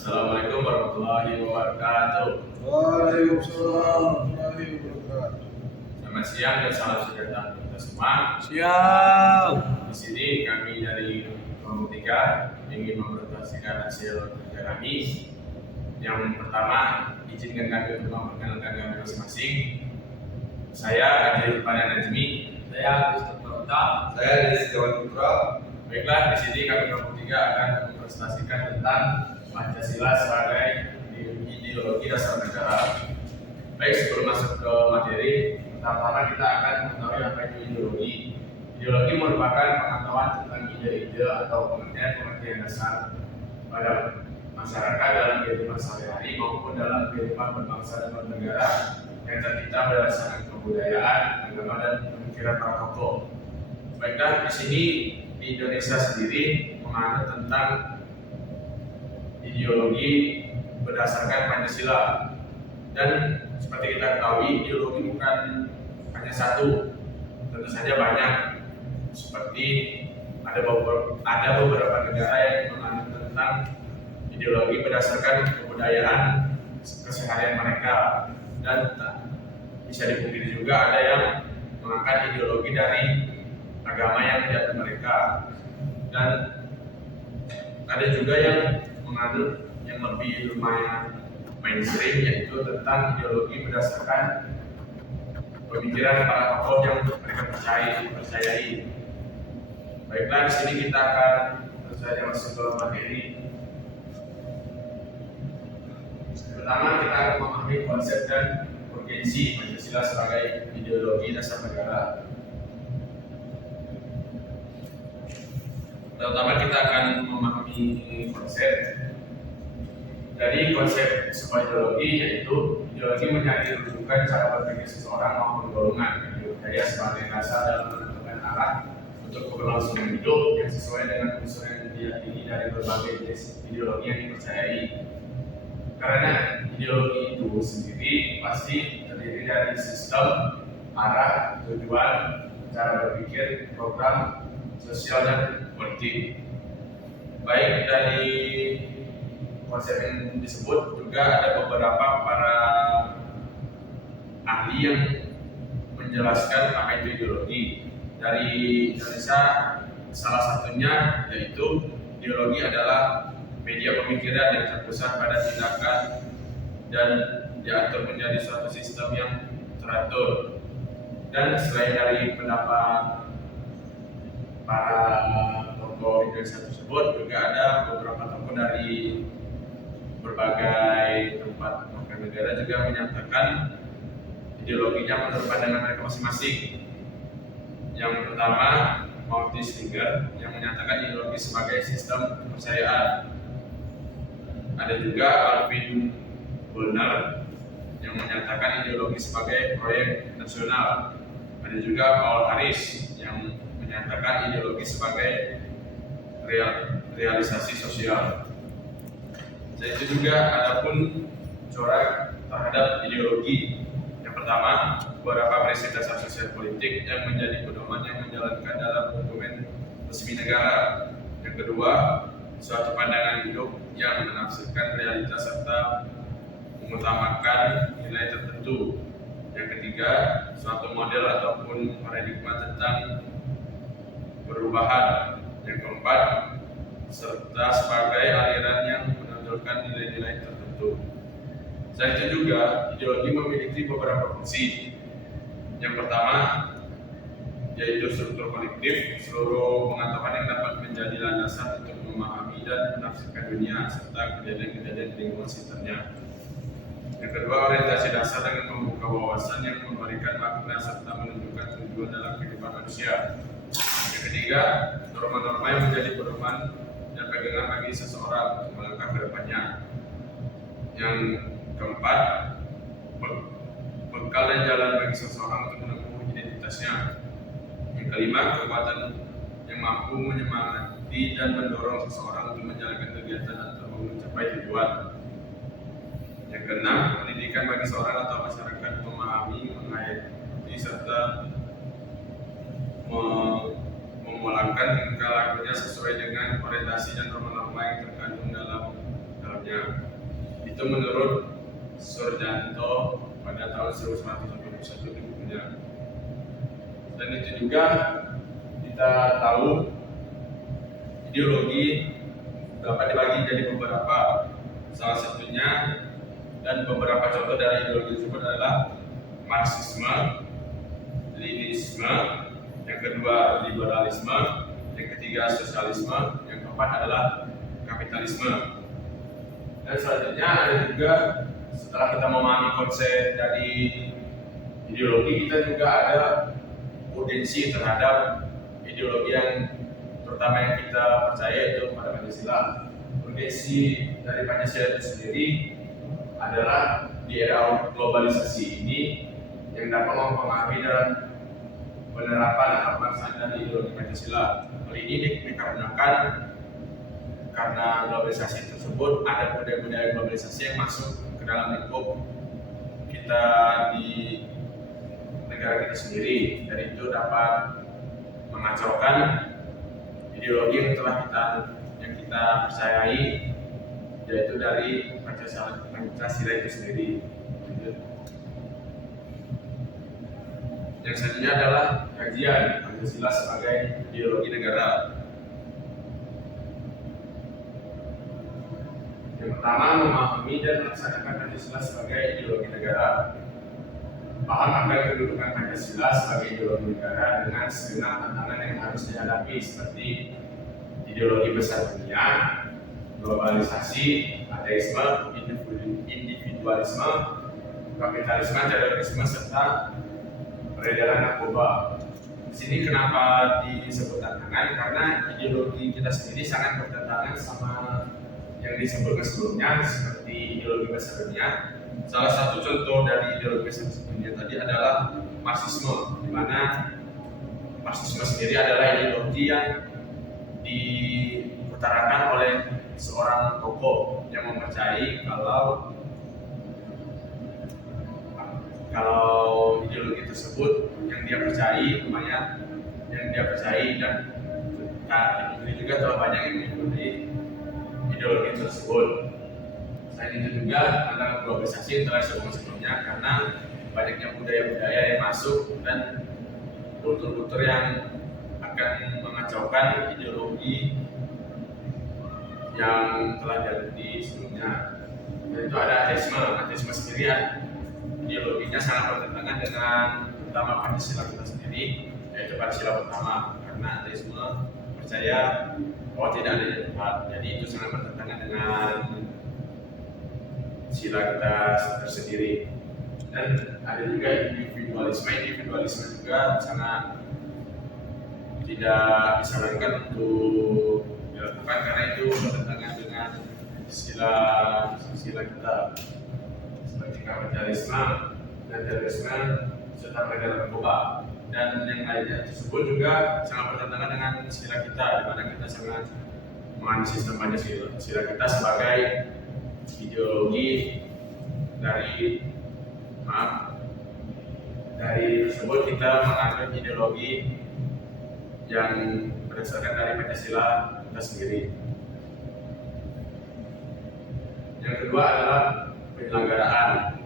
Assalamualaikum warahmatullahi wabarakatuh. Waalaikumsalam warahmatullahi wabarakatuh. Selamat siang dan salam sejahtera untuk kita semua. Siap. Di sini kami dari kelompok 3 ingin mempresentasikan hasil kerja kami. Yang pertama, izinkan kami untuk memperkenalkan kami masing-masing. Saya Adil Fana Najmi. Saya Christopher Ota. Saya dari Setiawan Putra. Baiklah, di sini kami kelompok 3 akan mempresentasikan tentang Pancasila sebagai ideologi dasar negara. Baik, sebelum masuk ke materi, pertama kita akan mengetahui apa itu ideologi. Ideologi merupakan pengetahuan tentang ide-ide atau pengertian dasar pada masyarakat dalam kehidupan sehari-hari maupun dalam kehidupan berbangsa dan bernegara yang tercipta berdasarkan kebudayaan, agama, dan pemikiran para tokoh. Baiklah, di sini di Indonesia sendiri menganut tentang ideologi berdasarkan Pancasila, dan seperti kita ketahui ideologi bukan hanya satu, tentu saja banyak. Seperti ada beberapa negara yang menganut tentang ideologi berdasarkan kebudayaan keseharian mereka, dan bisa dipungkiri juga ada yang mengangkat ideologi dari agama yang dianut mereka, dan ada juga yang menganut yang lebih lumayan mainstream, yaitu tentang ideologi berdasarkan pemikiran para tokoh yang mereka percayai. Baiklah, di sini kita akan saja masuk ke materi. Pertama, kita akan memahami konsep dan urgensi Pancasila sebagai ideologi dasar negara. Pertama, kita akan memahami konsep. Jadi konsep sebuah ideologi yaitu ideologi menjadi rujukan cara berpikir seseorang maupun golongan yang dipercaya sebagai dasar dalam menentukan arah untuk keberlangsungan hidup yang sesuai dengan unsur yang diyakini dari berbagai jenis ideologi yang dipercayai. Karena ideologi itu sendiri pasti terdiri dari sistem, arah, tujuan, cara berpikir, program sosial dan politik. Baik, dari konsep yang disebut juga ada beberapa para ahli yang menjelaskan apa itu ideologi. Dari Indonesia, salah satunya yaitu ideologi adalah media pemikiran yang terpusat pada tindakan dan diatur menjadi suatu sistem yang teratur. Dan selain dari pendapat para tokoh Indonesia tersebut, juga ada beberapa tokoh dari berbagai tempat negara juga menyatakan ideologinya menurut pandangan mereka masing-masing. Yang pertama, Martin Singer yang menyatakan ideologi sebagai sistem kepercayaan. Ada juga Alvin Bonner yang menyatakan ideologi sebagai proyek nasional. Ada juga Paul Harris yang menyatakan ideologi sebagai realisasi sosial. Dan itu juga ada pun corak terhadap ideologi. Yang pertama, beberapa prinsip dasar sosial politik yang menjadi pedoman yang menjalankan dalam dokumen resmi negara. Yang kedua, suatu pandangan hidup yang menafsirkan realitas serta mengutamakan nilai tertentu. Yang ketiga, suatu model ataupun paradigma tentang perubahan. Yang keempat, serta sebagai aliran yang menonjolkan nilai-nilai tertentu. Selain itu juga, ideologi memiliki beberapa fungsi. Yang pertama, yaitu struktur kolektif, seluruh pengetahuan yang dapat menjadi landasan untuk memahami dan menafsirkan dunia serta kejadian-kejadian di lingkungan sekitarnya. Yang kedua, orientasi dasar dengan membuka wawasan yang memberikan makna serta menunjukkan tujuan dalam kehidupan manusia. Yang ketiga, norma-norma yang menjadi pedoman dan pegangan bagi seseorang untuk melangkah ke depannya. Yang keempat, bekal dan jalan bagi seseorang untuk menempuh identitasnya. Yang kelima, kekuatan yang mampu menyemangati dan mendorong seseorang untuk menjalankan kegiatan atau mencapai tujuan. Yang keenam, pendidikan bagi seorang atau masyarakat memahami, menghayati serta memulangkan tingkah lakunya sesuai dengan orientasi dan norma-norma yang terkandung dalam awalnya. Itu menurut Surjanto pada tahun 1981 di bukunya. Dan itu juga kita tahu ideologi dapat dibagi jadi beberapa. Salah satunya dan beberapa contoh dari ideologi tersebut adalah Marxisme, Leninisme, yang kedua liberalisme, yang ketiga sosialisme, yang keempat adalah kapitalisme. Dan selanjutnya ada juga, setelah kita memahami konsep dari ideologi, kita juga ada urgensi terhadap ideologi yang terutama yang kita percaya itu pada Pancasila. Urgensi dari Pancasila itu sendiri adalah di era globalisasi ini yang dapat mempengaruhi dalam penerapan atau pelaksanaan dari ideologi Pancasila. Hal ini dikarenakan karena globalisasi tersebut ada budaya-budaya globalisasi yang masuk ke dalam lingkup kita di negara kita sendiri, dan itu dapat mengacaukan ideologi yang telah kita percayai, yaitu dari Pancasila itu sendiri. Yang selanjutnya adalah kajian Pancasila sebagai ideologi negara. Yang pertama, memahami dan melaksanakan Pancasila sebagai ideologi negara. Paham akan kedudukan Pancasila sebagai ideologi negara dengan segenap tantangan yang harus dihadapi, seperti ideologi besar dunia, globalisasi, ateisme, individualisme, kapitalisme, terorisme, serta peredaran narkoba. Di sini kenapa disebut tantangan? Karena ideologi kita sendiri sangat bertentangan sama yang disebutkan sebelumnya, seperti ideologi besar dunia. Salah satu contoh dari ideologi besar dunia tadi adalah Marxisme, di mana Marxisme sendiri adalah ideologi yang diutarakan oleh seorang tokoh yang mempercayai kalau ideologi tersebut yang dia percayai dan ini juga telah banyak yang mengikuti ideologi tersebut. Selain itu juga tentang globalisasi yang telah disebutkan sebelumnya, karena banyaknya budaya-budaya yang masuk dan kultur-kultur yang akan mengacaukan ideologi yang telah jadi sebelumnya. Dan itu ada ateisme sendiri ya. Ideologinya sangat bertentangan dengan utama Pancasila kita sendiri, yaitu Pancasila pertama, karena ateisme percaya bahwa tidak ada Tuhan. Jadi itu sangat bertentangan dengan sila kita tersendiri. Dan ada juga individualisme juga sangat tidak disarankan untuk dilakukan, karena itu bertentangan dengan sila kita, seperti kapitalisme dan terorisme serta peredaran narkoba. Dan yang lainnya tersebut juga sangat bertentangan dengan sila kita, di mana kita sangat menganut sistem Pancasila kita sebagai ideologi dari tersebut kita menganut ideologi yang berdasarkan dari Pancasila kita sendiri. Yang kedua adalah penyelenggaraan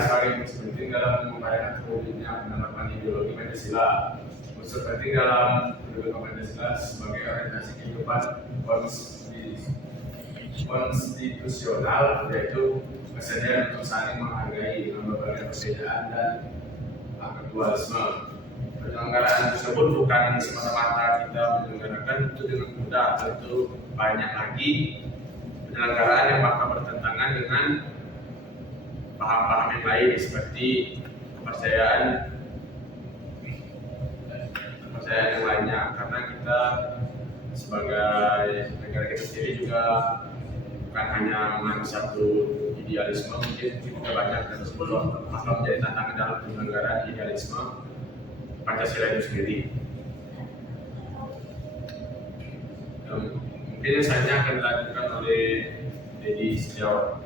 sebagai unsur penting dalam mengupayakan terwujudnya penerapan ideologi Pancasila. Unsur penting dalam penerapan Pancasila sebagai orientasi kehidupan konstitusional, yaitu kesediaan untuk saling menghargai dengan berbagai perbedaan dan pluralisme. Penyelenggaraan tersebut bukan semata-mata kita menyelenggarakan itu dengan mudah, tentu banyak lagi penyelenggaraan yang bakal bertentangan dengan paham-paham yang lain, seperti kepercayaan yang lainnya. Karena kita sebagai negara kita sendiri juga bukan hanya menganut satu idealisme, mungkin juga banyak dan sebelum akan menjadi tantangan dalam penyelenggaraan idealisme Pancasila itu sendiri. Mungkin saja akan dilanjutkan oleh Dedi sejauh.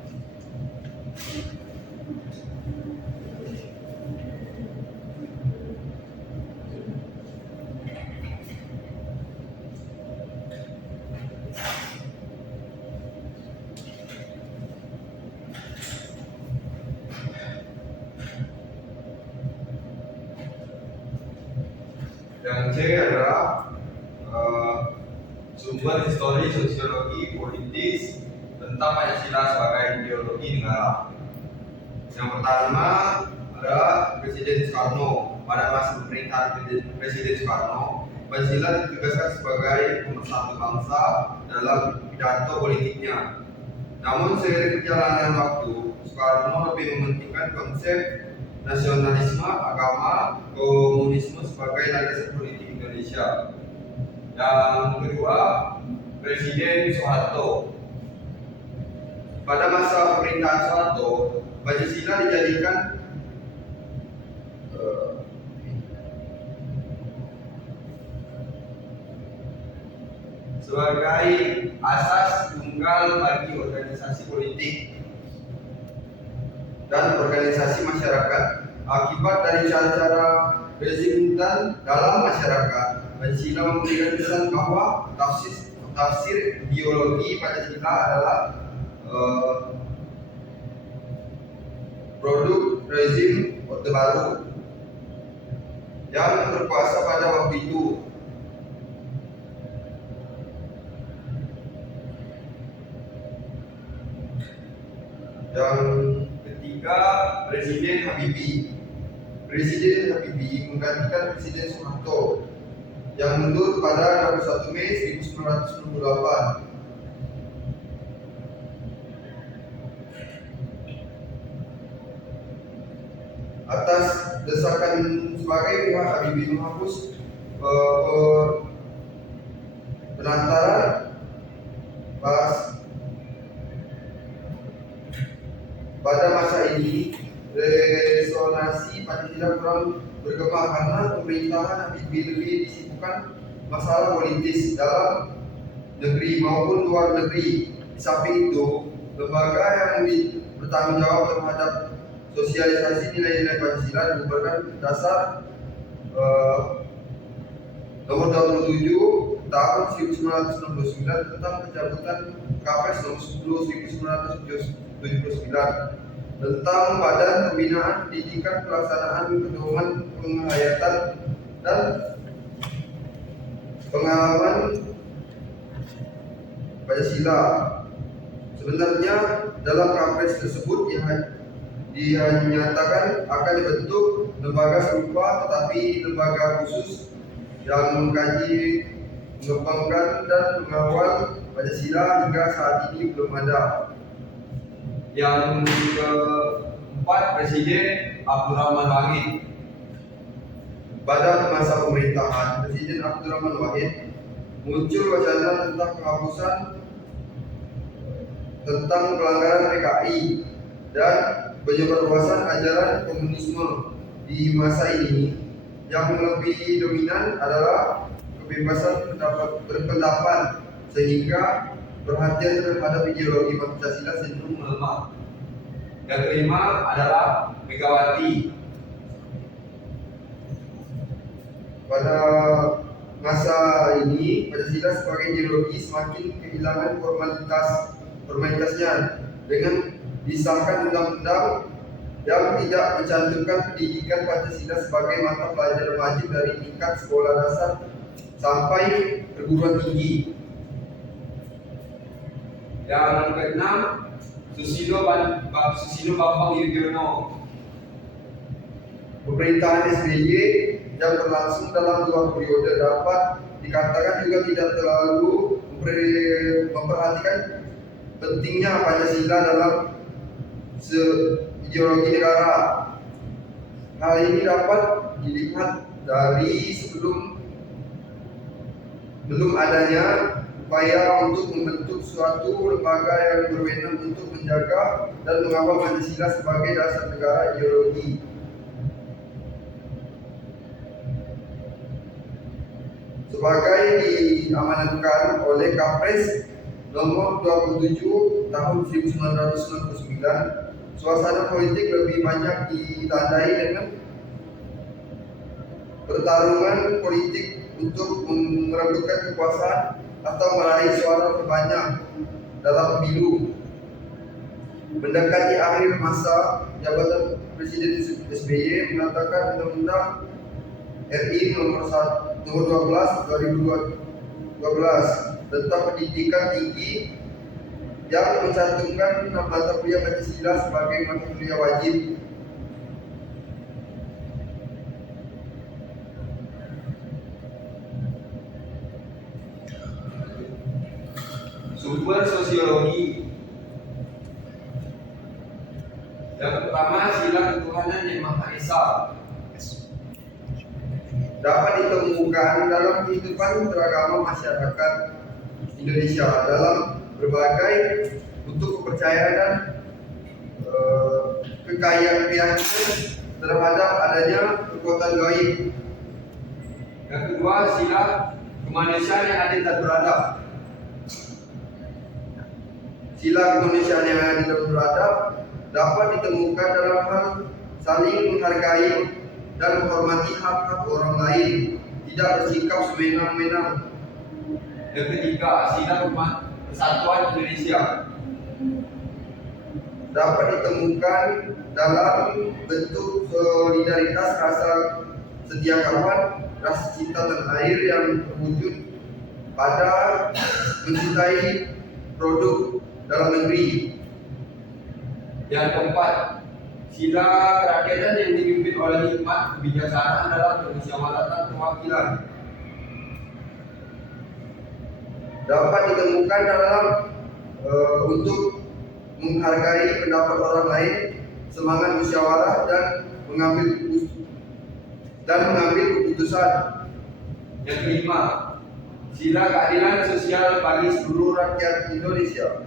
C adalah sumber histori, sosiologi, politis tentang Pancasila sebagai ideologi negara. Yang pertama adalah Presiden Soekarno. Pada masa pemerintahan Presiden Soekarno, Pancasila ditegaskan sebagai pemersatu bangsa dalam pidato politiknya. Namun seiring perjalanan waktu, Soekarno lebih mementingkan konsep nasionalisme, agama, komunisme sebagai landasan politik Indonesia. Yang kedua, Presiden Soeharto. Pada masa pemerintahan Soeharto, Pancasila dijadikan sebagai asas tunggal bagi organisasi politik dan organisasi masyarakat. Akibat dari cara-cara rezim dan dalam masyarakat, Pancasila memberikan pesan bahwa tafsir ideologi Pancasila adalah produk rezim Orde Baru yang berkuasa pada waktu itu. Yang ketiga, Presiden Habibie. Presiden Habibie menggantikan Presiden Soeharto yang mundur pada 21 Mei 1968. Atas desakan sebagai pihak Habibie menghapus penantaran pada masa ini, resonansi Pancasila kurang berkembang karena pemerintahan Habibie lebih disibukkan masalah politis dalam negeri maupun luar negeri. Di samping itu, lembaga yang bertanggung jawab terhadap sosialisasi nilai-nilai Pancasila dibubarkan dasar nomor 27 tahun 1969 tentang pencabutan Kepres nomor 10 1979 tentang Badan Pembinaan Pendidikan Pelaksanaan Pedoman Penghayatan dan Pengalaman Pancasila. Sebenarnya dalam Kepres tersebut dinyatakan akan dibentuk lembaga serupa, tetapi lembaga khusus yang mengkaji, mengembangkan dan mengawal Pancasila hingga saat ini belum ada. Yang keempat, Presiden Abdurrahman Wahid. Pada masa pemerintahan Presiden Abdurrahman Wahid muncul wacana tentang penghapusan tentang pelanggaran PKI dan penyebarluasan ajaran komunisme. Di masa ini yang lebih dominan adalah kebebasan berpendapat, sehingga perhatian terhadap ideologi Pancasila cenderung melemah. Yang kelima adalah Megawati. Pada masa ini Pancasila sebagai ideologi semakin kehilangan formalitasnya dengan disahkan undang-undang yang tidak mencantumkan pendidikan Pancasila sebagai mata pelajaran wajib dari tingkat sekolah dasar sampai perguruan tinggi. Yang keenam, Susilo Bambang Yudhoyono. Pemerintahan SBY yang berlangsung dalam 2 periode dapat dikatakan juga tidak terlalu memperhatikan pentingnya Pancasila dalam ideologi negara. Hal ini dapat dilihat dari belum adanya upaya untuk membentuk suatu lembaga yang berwenang untuk menjaga dan mengawal Pancasila sebagai dasar negara ideologi. Sebagai diamanatkan oleh Kepres nomor 27 tahun 1999, suasana politik lebih banyak ditandai dengan pertarungan politik untuk merebutkan kekuasaan atau meraih suara terbanyak dalam pemilu. Mendekati akhir masa jabatan Presiden SBY mengatakan undang-undang RI nomor 12 2012 tentang pendidikan tinggi yang mencantumkan mata kuliah Pancasila sebagai mata kuliah wajib. Sumber sosiologi. Yang pertama, sila ketuhanan yang Maha Esa dapat ditemukan dalam kehidupan beragama masyarakat Indonesia dalam berbagai bentuk kepercayaan dan keyakinan terhadap adanya kekuatan gaib. Yang kedua, sila kemanusiaan yang adil dan beradab. Sila kemanusiaan yang adil dan beradab dapat ditemukan dalam hal saling menghargai dan menghormati hak-hak orang lain, tidak bersikap semena-mena. Yang ketiga, sila persatuan Indonesia dapat ditemukan dalam bentuk solidaritas, rasa setia kawan, rasa cinta tanah air yang terwujud pada mencintai produk dalam negeri. Yang keempat, sila kerakyatan yang dipimpin oleh hikmat kebijaksanaan dalam permusyawaratan perwakilan dapat ditemukan dalam untuk menghargai pendapat orang lain, semangat musyawarah dan mengambil keputusan. Yang kelima, sila keadilan sosial bagi seluruh rakyat Indonesia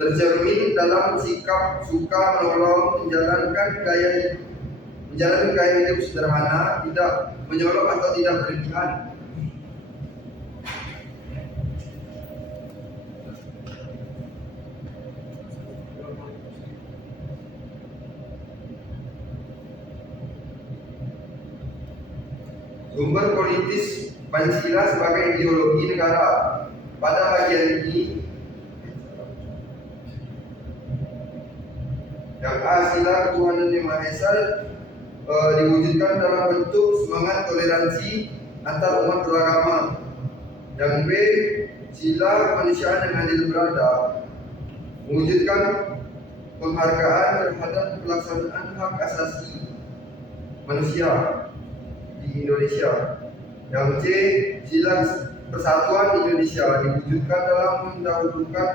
tercermin dalam sikap suka menolong, menjalankan gaya hidup sederhana, tidak menyolok atau tidak berlebihan. Sumber politis Pancasila sebagai ideologi negara. Pada bagian ini, yang A, sila ketuhanan yang Maha Esa diwujudkan dalam bentuk semangat toleransi antar umat beragama. Yang B, sila kemanusiaan yang adil beradab mewujudkan penghargaan terhadap pelaksanaan hak asasi manusia di Indonesia. Yang C, sila persatuan Indonesia diwujudkan dalam mendahulukan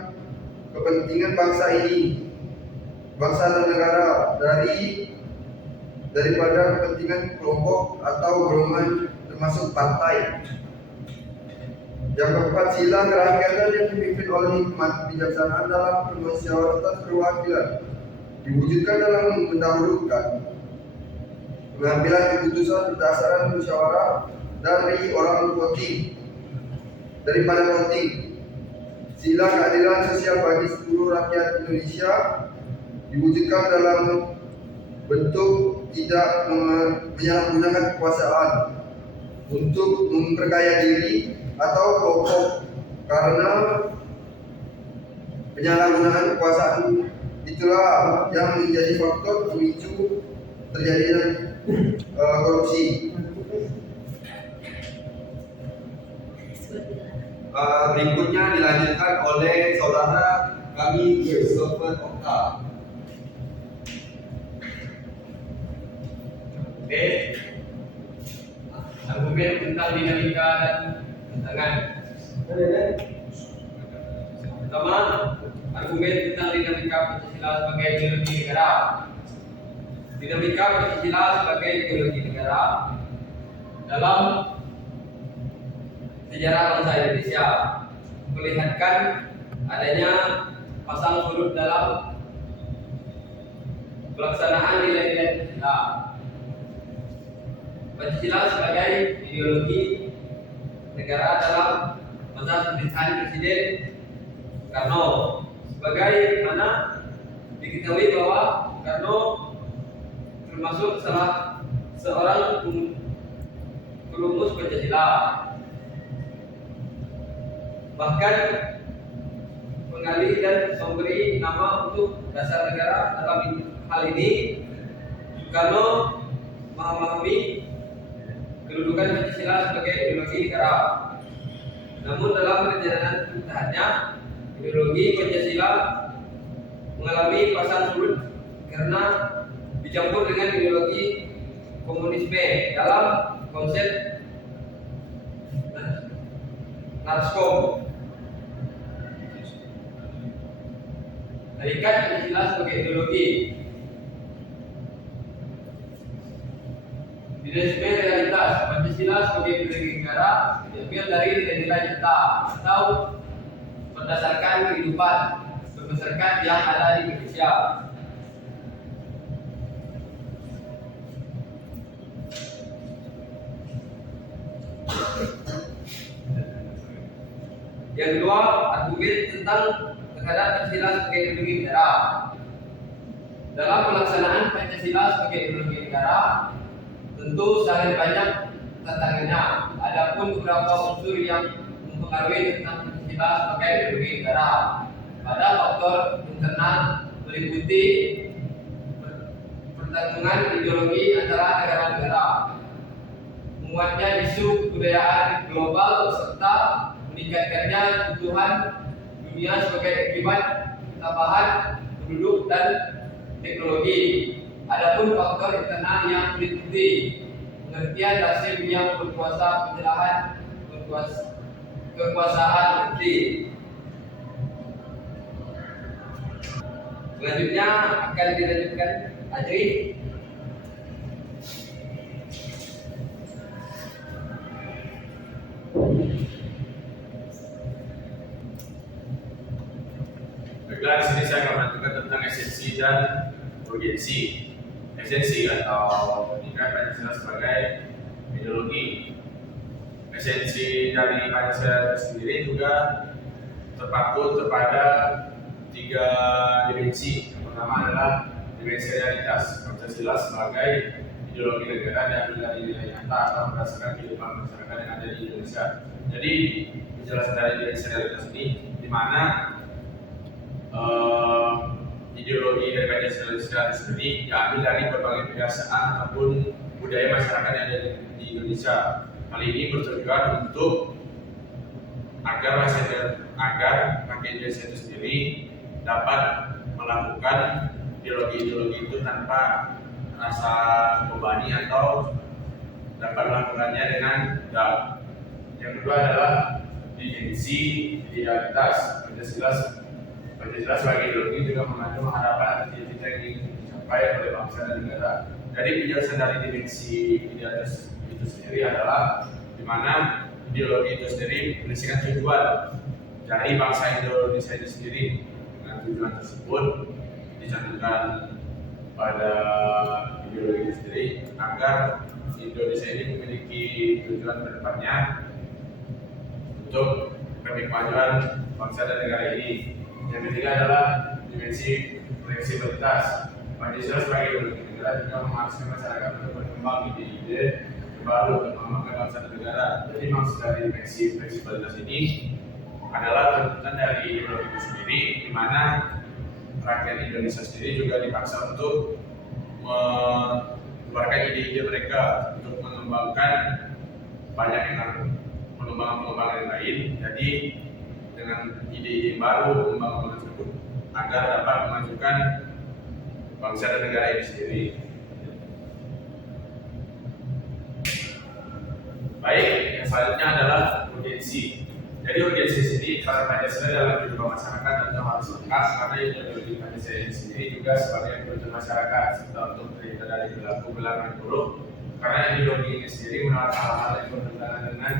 kepentingan bangsa ini, bangsa dan negara daripada kepentingan kelompok atau golongan termasuk partai. Yang keempat, sila kerakyatan yang dipimpin oleh hikmat kebijaksanaan dalam permusyawaratan perwakilan diwujudkan dalam mendahulukan pengambilan keputusan berdasarkan musyawarah dari orang voting daripada voting. Sila keadilan sosial bagi seluruh rakyat Indonesia diwujudkan dalam bentuk tidak menyalahgunakan kekuasaan untuk memperkaya diri atau kelompok, karena penyalahgunaan kekuasaan itulah yang menjadi faktor pemicu terjadinya korupsi. Berikutnya dilanjutkan oleh saudara kami Christopher Oka. Oke. Argumen tentang dinamika dan tantangan. Pertama, argumen tentang dinamika Pancasila sebagai ideologi negara. Dinamika Pancasila sebagai ideologi negara dalam sejarah bangsa Indonesia memperlihatkan adanya pasang surut dalam pelaksanaan nilai-nilai Pancasila. Pancasila sebagai ideologi negara dalam masa pemerintahan Presiden Soekarno, sebagai mana diketahui bahwa Soekarno termasuk salah seorang perumus Pancasila. Bahkan mengalih dan memberi nama untuk dasar negara. Dalam hal ini Soekarno memahami kedudukan Pancasila sebagai ideologi negara. Namun dalam perjalanan pemerintahannya, ideologi Pancasila mengalami pasang surut karena dicampur dengan ideologi komunisme dalam konsep Narskom. Tarikat Pancasila sebagai ideologi. Idealisme realitas Pancasila sebagai ideologi negara diambil dari nilai-nilai nyata atau berdasarkan kehidupan bermasyarakat yang ada di Indonesia. Yang kedua, argumen tentang terhadap Pancasila sebagai ideologi negara. Dalam pelaksanaan Pancasila sebagai ideologi negara, tentu sangat banyak tantangannya. Adapun beberapa unsur yang mempengaruhi tentang Pancasila sebagai ideologi negara pada faktor internal meliputi pertarungan ideologi antara negara-negara, menguatnya isu kebudayaan global serta meningkatkannya kebutuhan dunia sebagai akibat tambahan penduduk dan teknologi. Adapun faktor internal yang meliputi pengertian lazim yang berkuasa penyerahan kekuasaan negeri. Selanjutnya akan dilanjutkan Ajri. Baiklah, di sini saya akan menentukan tentang esensi dan urgensi. Esensi atau pendidikan Pancasila sebagai ideologi. Esensi dari Pancasila itu sendiri juga terpaku kepada 3 dimensi. Yang pertama adalah dimensi realitas Pancasila sebagai ideologi negara dan nilai-nilai nyata atau berdasarkan kehidupan masyarakat yang ada di Indonesia. Jadi penjelasan dari dimensi realitas ini di mana ideologi dari Pancasila itu sendiri diambil dari berbagai kebiasaan ataupun budaya masyarakat yang ada di Indonesia. Hal ini bertujuan untuk agar rakyat Indonesia itu sendiri dapat melakukan ideologi-ideologi itu tanpa rasa membebani atau dapat melakukannya dengan mudah. Yang kedua adalah dimensi idealitas Pancasila sebagai ideologi juga mengandung harapan atas cita-cita yang ingin dicapai oleh bangsa dan negara. Jadi penjelasan dari dimensi idealitas itu sendiri adalah di mana ideologi itu sendiri berisikan tujuan dari bangsa Indonesia itu sendiri. Dengan tujuan tersebut dicantumkan pada ideologi itu sendiri agar Indonesia ini memiliki tujuan kedepannya untuk kemajuan bangsa dan negara ini. Yang ketiga adalah dimensi fleksibilitas. Pancasila sebagai ideologi negara juga mengharuskan masyarakat untuk berkembang ide-ide baru untuk mengembangkan bangsa dan negara. Jadi maksud dari dimensi fleksibilitas ini adalah tuntutan dari ideologi itu sendiri, di mana rakyat Indonesia sendiri juga dipaksa untuk mengeluarkan ide-ide mereka untuk mengembangkan banyak pengembangan yang lain. Jadi dengan ide-ide baru pengembangan tersebut agar dapat memajukan bangsa dan negara ini sendiri. Baik, yang selanjutnya adalah urgensi. Jadi urgensi sendiri para Pancasila dalam kehidupan masyarakat tentu harus lengkap karena ideologi Pancasila ini sendiri juga sebagai kebutuhan masyarakat serta untuk perintah dari perilaku bilangan buruk. Karena ideologi ini sendiri menolak hal-hal yang bertentangan dengan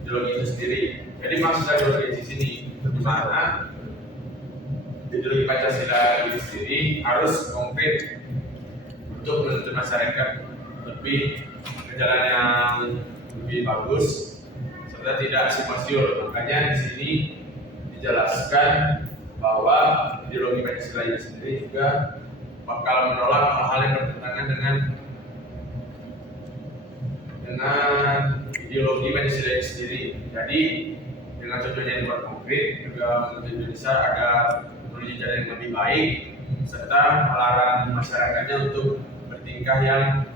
ideologi itu sendiri. Jadi maksud dari urgensi sini di mana ideologi Pancasila ini sendiri harus konkret untuk menuntut masyarakat lebih ke jalan yang lebih bagus serta tidak simpang-siur. Makanya di sini dijelaskan bahwa ideologi Pancasila ini sendiri juga bakal menolak hal-hal yang bertentangan dengan ideologi Pancasila ini sendiri. Jadi dengan tujuan yang konkret juga menuntut Indonesia agar menuju jalan yang lebih baik serta melarang masyarakatnya untuk bertingkah yang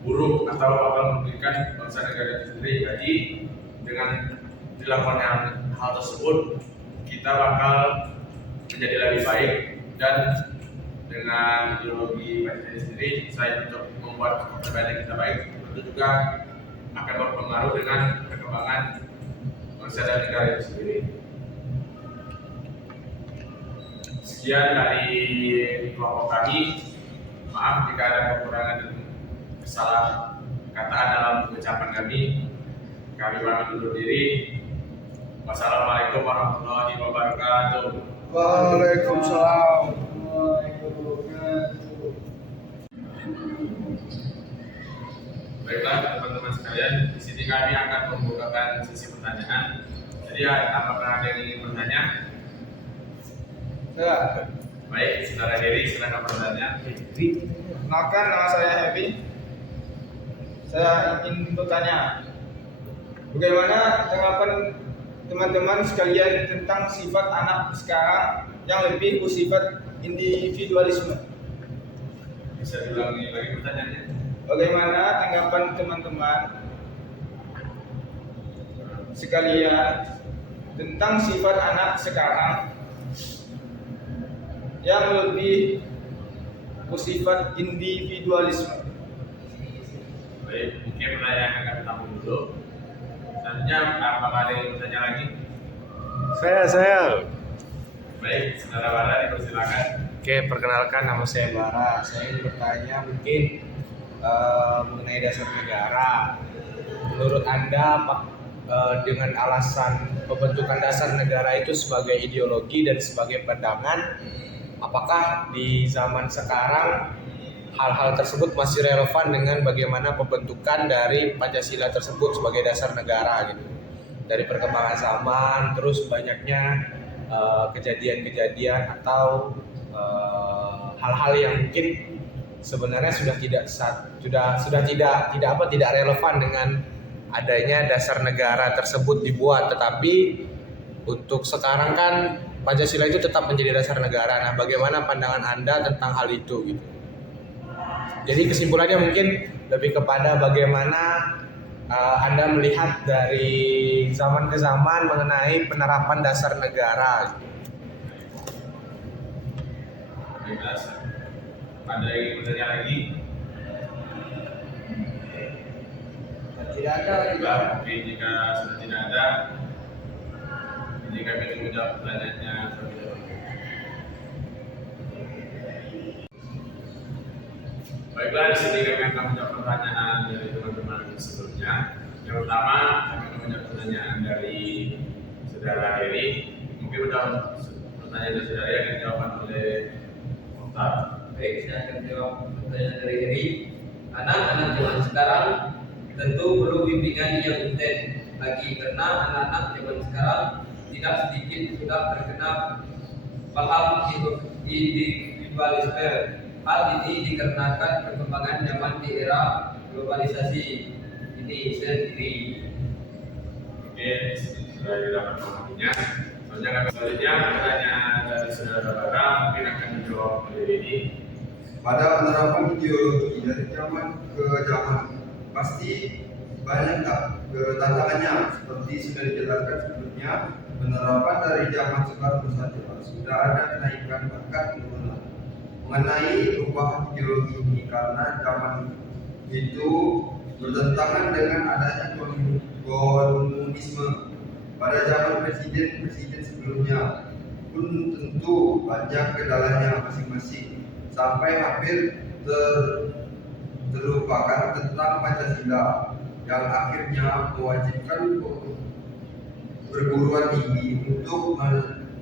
buruk atau bakal merugikan bangsa negara itu sendiri. Jadi dengan dilakukannya hal tersebut, kita bakal menjadi lebih baik, dan dengan ideologi Pancasila sendiri, selain untuk membuat perbedaan kita baik, tentu juga akan berpengaruh dengan perkembangan bangsa dan negara itu sendiri. Sekian dari kelompok kami. Maaf jika ada kekurangan dan kesalahan kataan dalam ucapan kami. Kami pamit undur diri. Wassalamualaikum warahmatullahi wabarakatuh. Waalaikumsalam. Baiklah teman-teman sekalian, di sini kami akan membukakan sesi pertanyaan. Jadi apakah ada yang ingin bertanya? Ya, Baik, saudara Heri, silakan bertanya. kenalkan nama saya Happy. Saya ingin bertanya, bagaimana tanggapan teman-teman sekalian tentang sifat anak sekarang yang lebih bersifat individualisme? Bisa diulangi lagi pertanyaannya? Bagaimana tanggapan teman-teman sekalian tentang sifat anak sekarang yang lebih bersifat individualisme? Baik, mungkin pertanyaan akan tampung dulu. Selanjutnya, apakah ada yang bertanya lagi? Saya. Baik, saudara Bara, dipersilakan. Oke, perkenalkan nama saya Bara. Saya ingin bertanya mungkin mengenai dasar negara. Menurut Anda, dengan alasan pembentukan dasar negara itu sebagai ideologi dan sebagai pandangan, apakah di zaman sekarang hal-hal tersebut masih relevan dengan bagaimana pembentukan dari Pancasila tersebut sebagai dasar negara gitu? Dari perkembangan zaman, terus banyaknya kejadian-kejadian atau hal-hal yang mungkin sebenarnya sudah tidak relevan dengan adanya dasar negara tersebut dibuat, tetapi untuk sekarang kan Pancasila itu tetap menjadi dasar negara. Nah, bagaimana pandangan Anda tentang hal itu gitu? Jadi kesimpulannya mungkin lebih kepada bagaimana Anda melihat dari zaman ke zaman mengenai penerapan dasar negara. Baiklah, ada yang ingin bertanya lagi? Tidak ada. Baiklah, mungkin jika sudah tidak ada, jika ingin menjawab pertanyaannya terlebih dahulu. Baiklah, di sini kami akan menjawab pertanyaan dari teman-teman sebelumnya. Yang pertama, kami akan menjawab pertanyaan dari saudara Heri. Mungkin sudah pertanyaan dari saudara yang dijawabkan oleh Mokhtar. Baik, saya akan jawab pertanyaan dari Heri. Anak-anak zaman sekarang tentu perlu bimbingan yang intens lagi, karena anak-anak zaman sekarang tidak sedikit sudah terkena paham individualisme. Hal ini dikarenakan perkembangan zaman di era globalisasi ini sendiri. Oke, sudah didapat pemahamannya. Selanjutnya pertanyaan dari saudara Bara mungkin akan dijawab oleh Dedi. Pada penerapan ideologi dari zaman ke zaman pasti banyak tantangannya, seperti sudah dijelaskan sebelumnya. Penerapan dari zaman sekarang saja sudah ada kenaikan bahkan penurunan mengenai perubahan ideologi ini, karena zaman itu bertentangan dengan adanya komunisme. Pada zaman presiden sebelumnya pun tentu banyak kendalanya masing-masing, sampai hampir terlupakan tentang Pancasila yang akhirnya mewajibkan perguruan tinggi untuk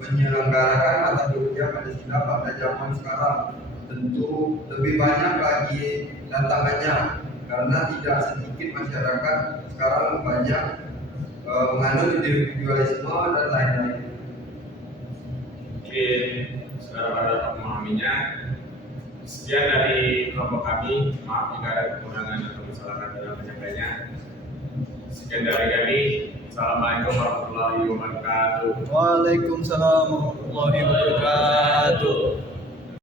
menyelenggarakan mata kuliah Pancasila pada zaman sekarang. Tentu lebih banyak lagi tantangannya, karena tidak sedikit masyarakat sekarang banyak menganut individualisme dan lain-lain. Mungkin saudara Bara dapat memahaminya. Sekian dari kelompok kami. Maaf jika ada kekurangan atau kesalahan dalam penyampaiannya. Sekian dari kami. Assalamualaikum warahmatullahi wabarakatuh. Waalaikumsalam warahmatullahi wabarakatuh.